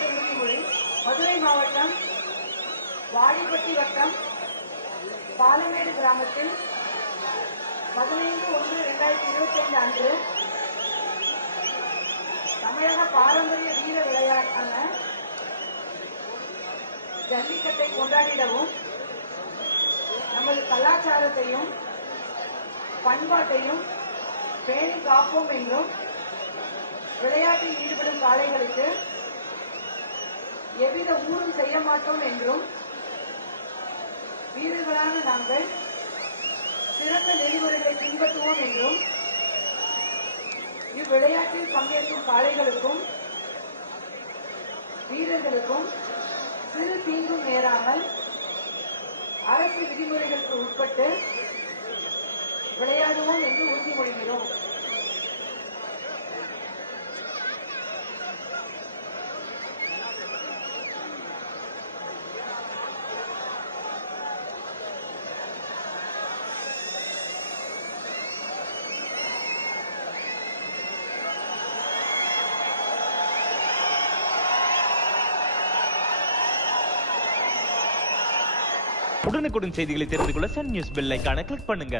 பெற்ற உறுதிமொழி மதுரை மாவட்டம் வாடிப்பட்டி வட்டம் பாலமேடு கிராமத்தில் 15/1/2025 அன்று தமிழக பாரம்பரிய வீர விளையாட்டான ஜல்லிக்கட்டை கொண்டாடிடவும் நமது கலாச்சாரத்தையும் பண்பாட்டையும் பேணி காப்போம் என்றும் விளையாட்டில் ஈடுபடும் காளைகளுக்கு எவ்வித ஊரும் செய்ய மாட்டோம் என்றும் வீரர்களான நாங்கள் சிறந்த நெறிமுறைகளை பின்பற்றுவோம் என்றும் இவ்விளையாட்டில் பங்கேற்கும் காளைகளுக்கும் வீரர்களுக்கும் சிறு தீங்கும் நேராமல் அரசு விதிமுறைகளுக்கு உட்பட்டு விளையாடுவோம் என்று உறுதிமொழிகிறோம். உடனுக்குடன் செய்திகளை தெரிந்து கொள்ள சன் நியூஸ் பெல் ஐகானை கிளிக் பண்ணுங்க.